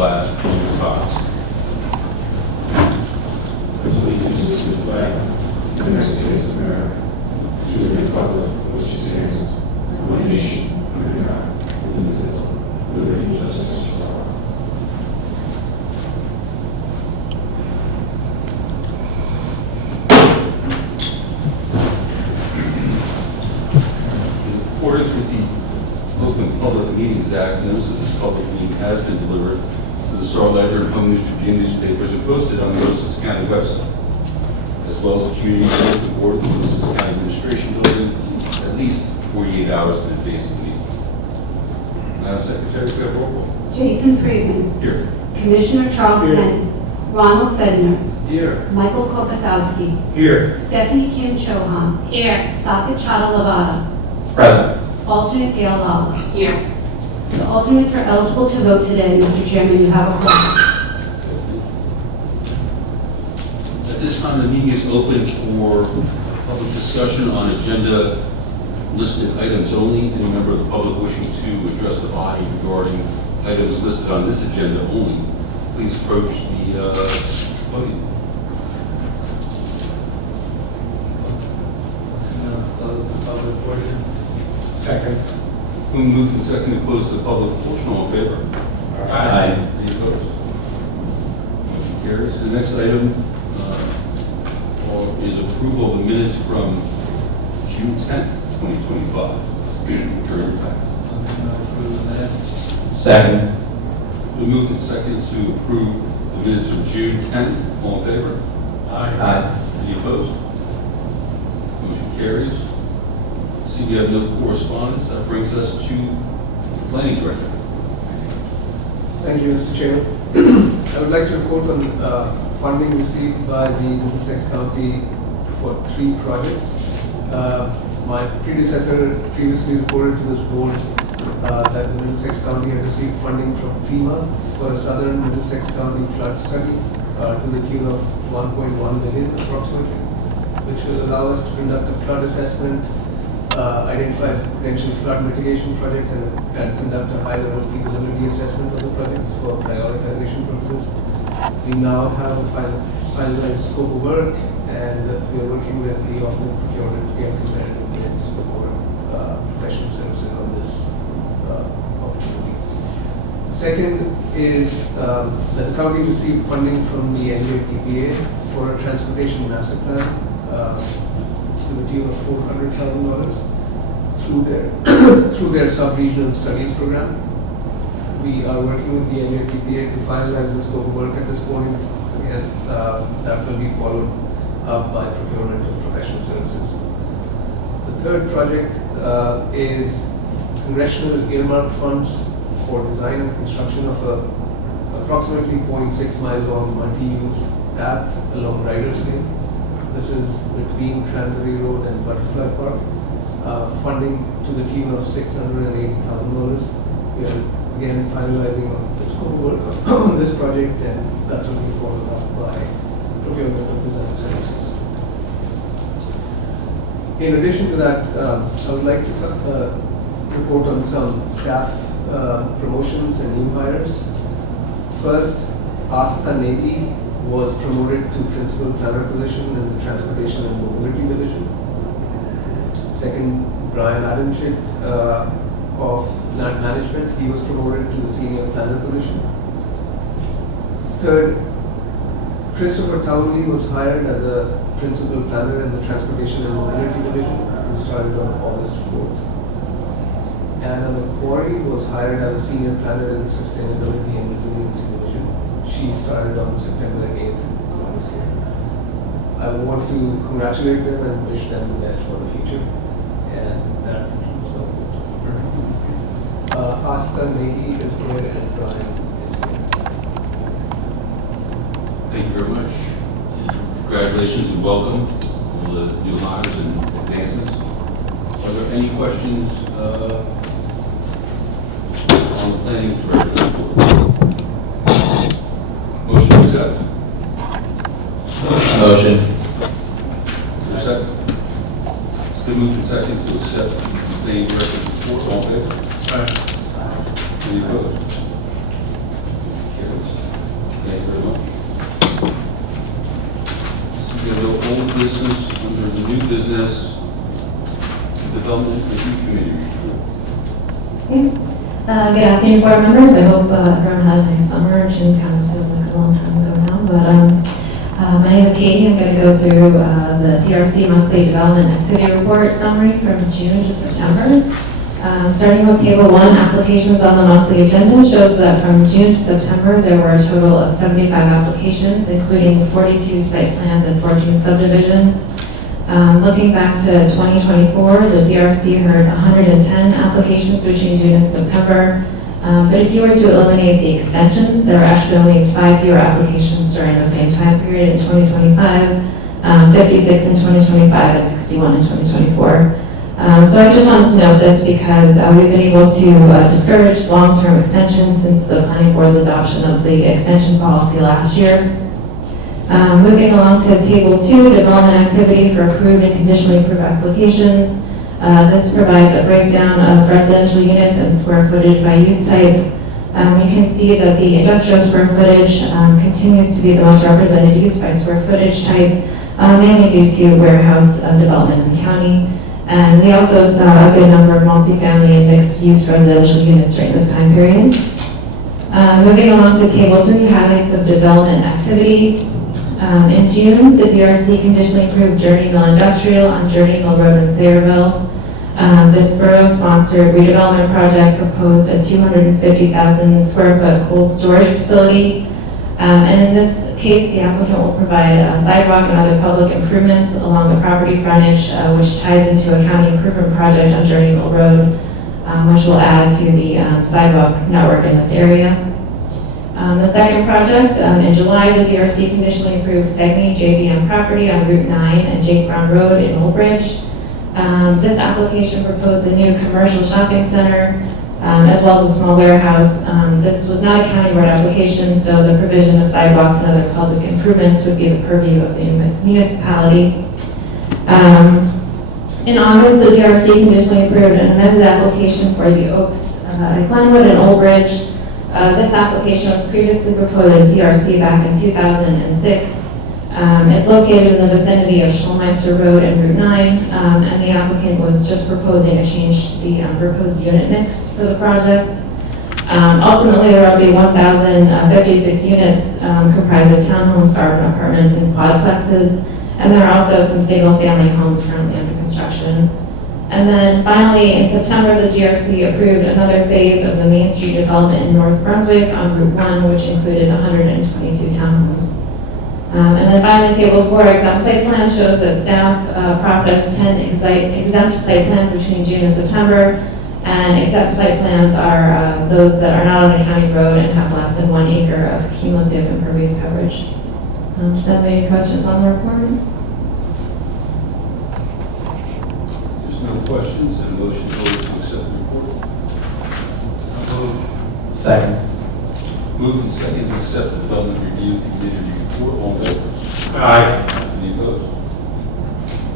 flag of the United States. Allegiance to the flag of the United States of America, to the republic for which it stands, one nation, under God, indivisible, with liberty and justice for all. In accordance with the Open Public Meetings Act, notice of this public meeting has been delivered to the Star Ledger and Home News Tribune newspapers and posted on the Middlesex County website, as well as the community bulletin board of the Middlesex County Administration Building at least 48 hours in advance of the meeting. Madam Secretary, we have roll call. Jason Friedman. Here. Commissioner Charles Penn. Ronald Sedner. Here. Michael Kopasowski. Here. Stephanie Kim Chohan. Here. Saket Chada Lavada. Present. Alternate Gail Lala. Here. The alternates are eligible to vote today. Mr. Chairman, you have a quorum. At this time, the meeting is open for public discussion on agenda listed items only. Any member of the public wishing to address the body regarding items listed on this agenda only, please approach the podium. Public portion. Second. Who moved and seconded to close the public portion? All in favor? Aye. Any opposed? Motion carries. The next item is approval of the minutes from June 10th, 2025. During the time. Second. We moved and seconded to approve the minutes from June 10th. All in favor? Aye. Any opposed? Motion carries. See, we have no correspondence. That brings us to planning director. Thank you, Mr. Chairman. I would like to report on funding received by the Middlesex County for 3 projects. My predecessor previously reported to this board that the Middlesex County had received funding from FEMA for a southern Middlesex County flood study to the tune of $1.1 million approximately, which will allow us to conduct a flood assessment, identify potential flood mitigation projects, and conduct a high-level feasibility assessment of the projects for prioritization purposes. We now have a finalized scope of work, and we are working with the Office of Procurement to get competitive bids for professional services on this opportunity. Second is that the county received funding from the NJTPA for a transportation master plan to the tune of $400,000 through their sub-regional studies program. We are working with the NJTPA to finalize the scope of work at this point, and that will be followed up by procurement of professional services. The third project is congressional earmark funds for design and construction of a approximately 0.6 mile long multi-use path along Riders Lane. This is between Cranberry Road and Butterfly Park. Funding to the tune of $680,000. We are again finalizing on the scope of work on this project, and that will be followed up by procurement of design services. In addition to that, I would like to report on some staff promotions and new hires. First, Asta Negi was promoted to principal planner position in the Transportation and Mobility Division. Second, Brian Adamczyk of Land Management, he was promoted to the senior planner position. Third, Christopher Townley was hired as a principal planner in the Transportation and Mobility Division, who started on August 4th. Anna McQuarrie was hired as a senior planner in the Sustainability and Resiliency Division. She started on September 8th of this year. I want to congratulate them and wish them the best for the future. And that concludes my report. Asta Negi is here and Brian is here. Thank you very much. And congratulations and welcome all the new hires and advancements. Are there any questions on the planning director's report? Motion to accept. Motion. Is there a second? It's been moved and seconded to accept the planning director's report. All in favor? Any opposed? Carries. business under the new business development review committee report. Good afternoon, board members. I hope everyone had a nice summer. June kind of feels like a long time ago now, but my name is Katie. I'm going to go through the TRC monthly development activity report summary from June to September. Starting with Table 1, applications on the monthly agenda shows that from June to September, there were a total of 75 applications, including 42 site plans and 14 subdivisions. Looking back to 2024, the DRC heard 110 applications between June and September. But if you were to eliminate the extensions, there were actually only 5 fewer applications during the same time period in 2025, 56 in 2025, and 61 in 2024. So I just wanted to note this because we've been able to discourage long-term extensions since the planning board's adoption of the extension policy last year. Moving along to Table 2, development activity for approved and conditionally approved applications. This provides a breakdown of residential units and square footage by use type. You can see that the industrial square footage continues to be the most represented use by square footage type, mainly due to warehouse development in the county. And we also saw a good number of multifamily and mixed-use residential units during this time period. Moving along to Table 3, highlights of development activity. In June, the DRC conditionally approved Journey Mill Industrial on Journey Mill Road in Sayreville. This borough-sponsored redevelopment project proposed a 250,000 square foot cold storage facility. And in this case, the applicant will provide a sidewalk and other public improvements along the property frontage, which ties into a county improvement project on Journey Mill Road, which will add to the sidewalk network in this area. The second project, in July, the DRC conditionally approved Segni JBM property on Route 9 and Jake Brown Road in Old Bridge. This application proposed a new commercial shopping center, as well as a small warehouse. This was not a county road application, so the provision of sidewalks and other public improvements would be the purview of the municipality. In August, the DRC conditionally approved an amended application for the Oaks at Glenwood and Old Bridge. This application was previously before the DRC back in 2006. It's located in the vicinity of Schulmeister Road and Route 9, and the applicant was just proposing to change the proposed unit mix for the project. Ultimately, there will be 1,056 units comprised of townhomes, garden apartments, and quadplexes, and there are also some single-family homes currently under construction. And then finally, in September, the DRC approved another phase of the Main Street development in North Brunswick on Route 1, which included 122 townhomes. And then finally, Table 4, exempt site plan shows that staff processed 10 exempt site plans between June and September. And exempt site plans are those that are not on a county road and have less than 1 acre of cumulative impervious coverage. Does anybody have any questions on the report? There's no questions, and a motion to accept the report. Second. Moved and second to accept the development review committee report. All in favor? Aye. Any opposed?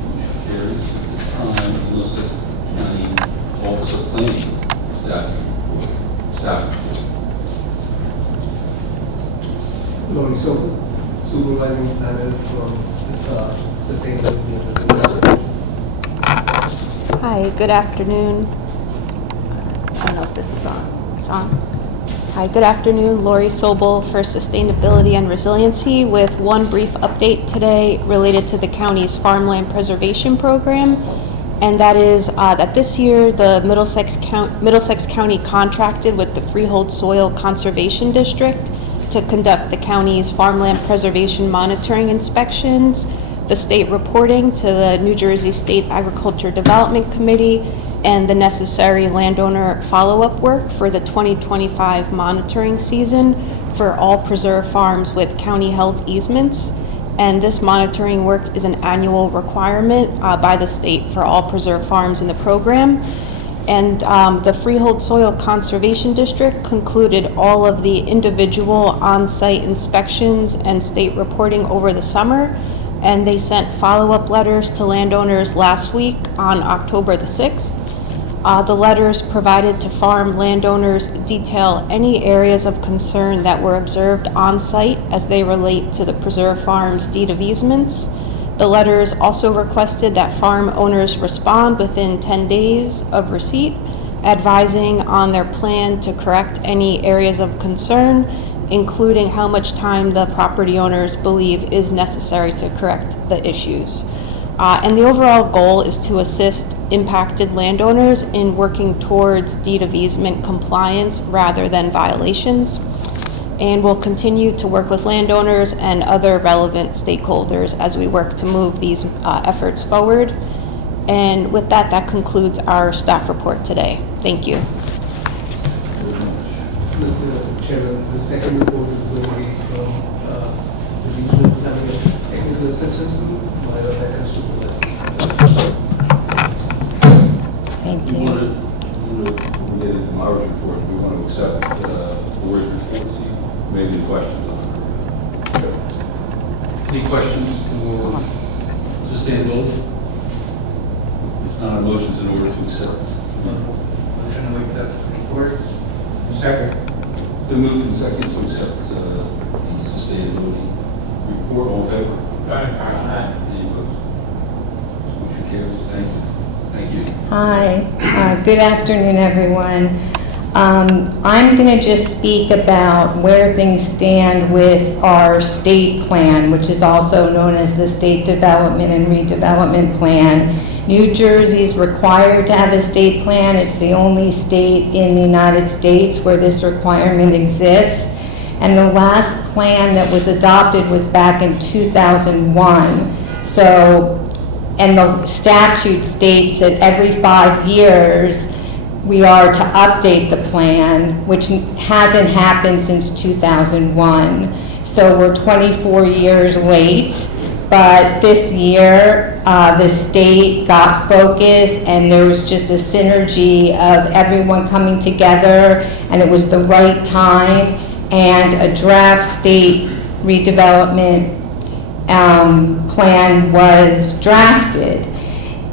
Motion carries. At this time, the Middlesex County Office of Planning staffing report. Staff report. Laurie Sobel, supervising planner from sustainability and resiliency. Hi, good afternoon. I don't know if this is on. It's on. Hi, good afternoon. Laurie Sobel for Sustainability and Resiliency with one brief update today related to the county's farmland preservation program. And that is that this year the Middlesex County contracted with the Freehold Soil Conservation District to conduct the county's farmland preservation monitoring inspections, the state reporting to the New Jersey State Agriculture Development Committee, and the necessary landowner follow-up work for the 2025 monitoring season for all preserve farms with county-held easements. And this monitoring work is an annual requirement by the state for all preserve farms in the program. And the Freehold Soil Conservation District concluded all of the individual on-site inspections and state reporting over the summer. And they sent follow-up letters to landowners last week on October the 6th. The letters provided to farm landowners detail any areas of concern that were observed on site as they relate to the preserve farm's deed of easements. The letters also requested that farm owners respond within 10 days of receipt, advising on their plan to correct any areas of concern, including how much time the property owners believe is necessary to correct the issues. And the overall goal is to assist impacted landowners in working towards deed of easement compliance rather than violations. And we'll continue to work with landowners and other relevant stakeholders as we work to move these efforts forward. And with that, that concludes our staff report today. Thank you. Mr. Chairman, the second report is going to be from the Regional Planning and Technical Assistance Group, by Rebecca Supervisor. Thank We you. want to get into my report. We want to accept the board's report. Maybe any questions on it? Any questions for sustainability? If not, a motion is in order to accept. Motion to accept the report. Second. It's been moved and seconded to accept the sustainability report. All in favor? Aye. Any opposed? Motion carries. Thank you. Thank you. Hi, good afternoon, everyone. I'm going to just speak about where things stand with our state plan, which is also known as the State Development and Redevelopment Plan. New Jersey is required to have a state plan. It's the only state in the United States where this requirement exists. And the last plan that was adopted was back in 2001. So, and the statute states that every 5 years, we are to update the plan, which hasn't happened since 2001. So we're 24 years late, but this year, the state got focused and there was just a synergy of everyone coming together, and it was the right time, and a draft state redevelopment plan was drafted.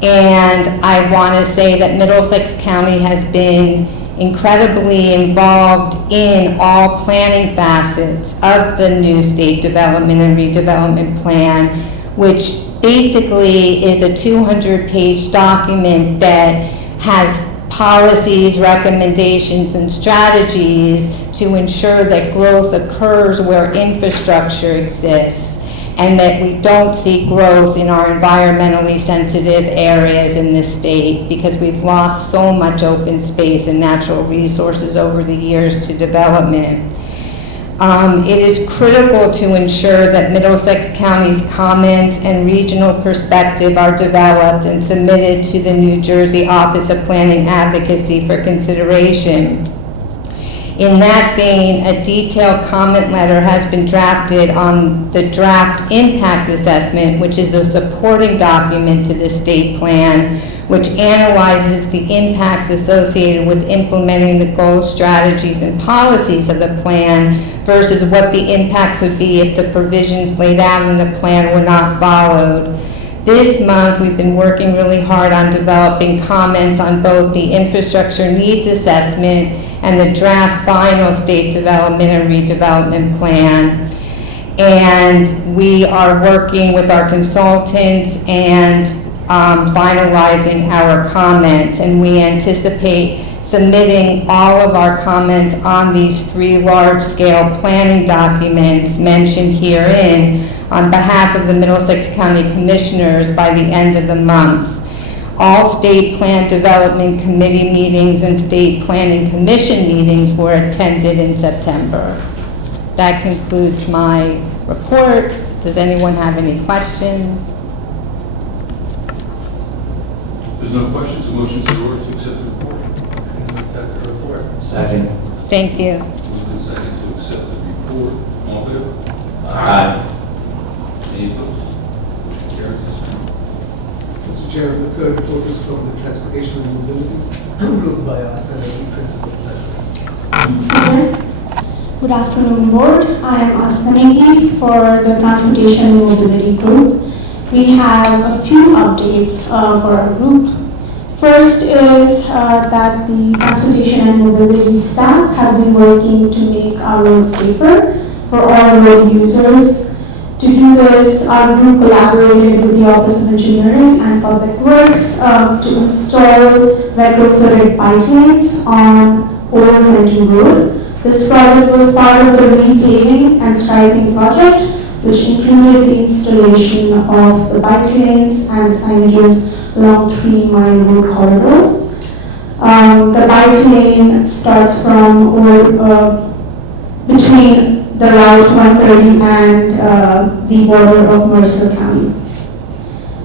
And I want to say that Middlesex County has been incredibly involved in all planning facets of the new state development and redevelopment plan, which basically is a 200-page document that has policies, recommendations, and strategies to ensure that growth occurs where infrastructure exists, and that we don't see growth in our environmentally sensitive areas in this state, because we've lost so much open space and natural resources over the years to development. It is critical to ensure that Middlesex County's comments and regional perspective are developed and submitted to the New Jersey Office of Planning Advocacy for consideration. In that vein, a detailed comment letter has been drafted on the draft impact assessment, which is a supporting document to the state plan, which analyzes the impacts associated with implementing the goals, strategies, and policies of the plan versus what the impacts would be if the provisions laid out in the plan were not followed. This month, we've been working really hard on developing comments on both the infrastructure needs assessment and the draft final state development and redevelopment plan. And we are working with our consultants and finalizing our comments. And we anticipate submitting all of our comments on these 3 large-scale planning documents mentioned herein on behalf of the Middlesex County Commissioners by the end of the month. All state plan development committee meetings and state planning commission meetings were attended in September. That concludes my report. Does anyone have any questions? If there's no questions, the motion is in order to accept the report. Motion to accept the report. Second. Thank you. Moved and seconded to accept the report. All in favor? Aye. Any opposed? Motion carries. Mr. Chairman, the third report is from the Transportation and Mobility Group by our Standard Principal Planner. Good afternoon, Board. I am Asmanegi for the Transportation and Mobility Group. We have a few updates for our group. First is that the Transportation and Mobility staff have been working to make our roads safer for all road users, To do this, our group collaborated with the Office of Engineering and Public Works to install retrofitted bike lanes on Old Renton Road. This project was part of the repaving and striping project, which included the installation of the bike lanes and the signages along 3 Mile Road corridor. The bike lane starts from between the Route 130 and the border of Mercer County.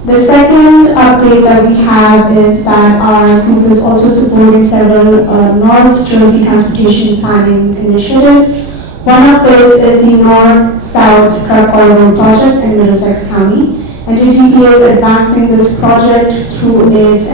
The second update that we have is that our group is also supporting several North Jersey transportation planning initiatives. One of this is the North-South Truck Corridor project in Middlesex County. NTTP is advancing this project through its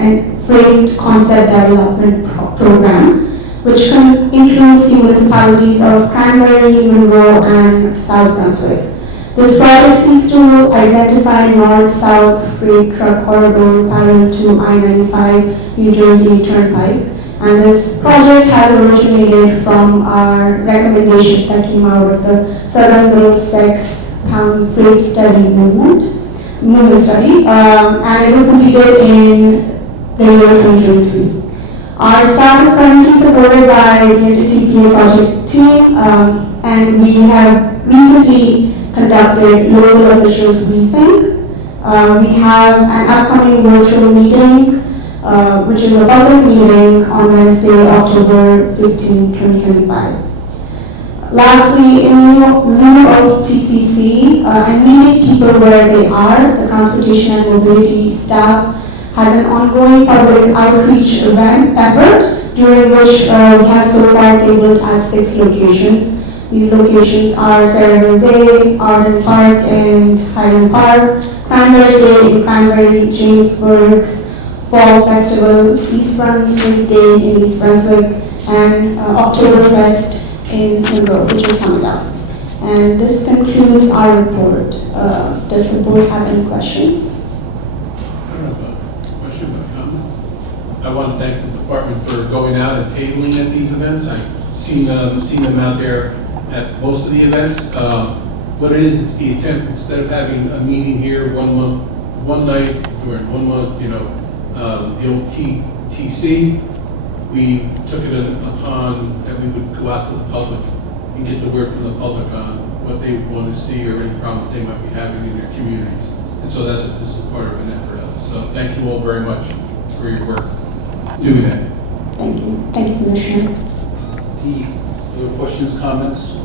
freight concept development program, which includes the municipalities of Cranberry, Monroe, and South Brunswick. This project seeks to identify north-south freight truck corridor parallel to I-95 New Jersey Turnpike. And this project has originated from our recommendations that came out of the Southern Middlesex Town Freight Study movement study, and it was completed in the year 2023. Our staff is currently supported by the NTTPA project team, and we have recently conducted local officials briefing. We have an upcoming virtual meeting, which is a public meeting on Wednesday, October 15, 2025. Lastly, in lieu of TCC and meeting people where they are, the Transportation and Mobility staff has an ongoing public outreach effort, during which we have so far tabled at 6 locations. These locations are Cerebral Day, Arden Park and Highland Park, Cranberry Day in Cranberry, Jamesburg's Fall Festival, East Brunswick Day in East Brunswick, and Oktoberfest in Monroe, which is coming up. And this concludes our report. Does the board have any questions? I don't have a question, but a comment. I want to thank the department for going out and tabling at these events. I've seen them out there at most of the events. What it is, it's the attempt, instead of having a meeting here one night, or 1 month, the old TC, we took it upon that we would go out to the public and get the word from the public on what they want to see or any problems they might be having in their communities. And so that's what this is part of an effort of. So thank you all very much for your work doing that. Thank you. Thank you, Commissioner. Any other questions, comments?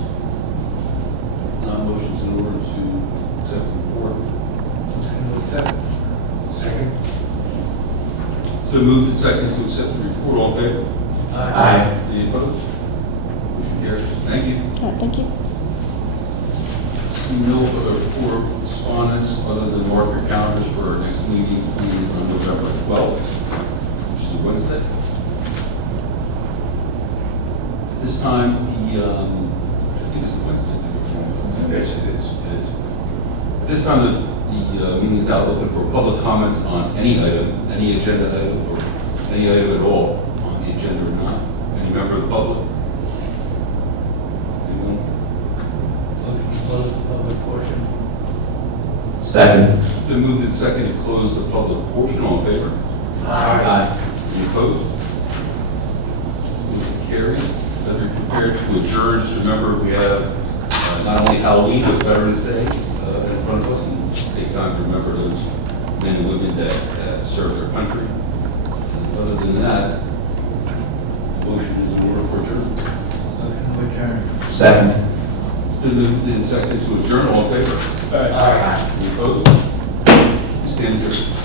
Motions in order to accept the report. Second. So moved and second to accept the report. All in favor? Aye. Any opposed? Motion carries. Thank you. Thank you. See no other correspondence other than mark your calendars for our next meeting, please, on November 12th, which is a Wednesday. At this time, I think it's a Wednesday. Yes, it is. At this time, the meeting is now open for public comments on any item, any agenda item, or any item at all on the agenda or not. Any member of the public? Anyone? Motion to close the public portion. Second. It's been moved and seconded to close the public portion. All in favor? Aye. Any opposed? Motion carried. As we prepare to adjourn, just remember we have not only Halloween, but Veterans Day in front of us, and just take time to remember those men and women that serve their country. And other than that, motion is in order for adjournment. Motion to adjourn. Second. It's been moved and seconded to adjourn. All in favor? Aye. Any opposed? We stand adjourned.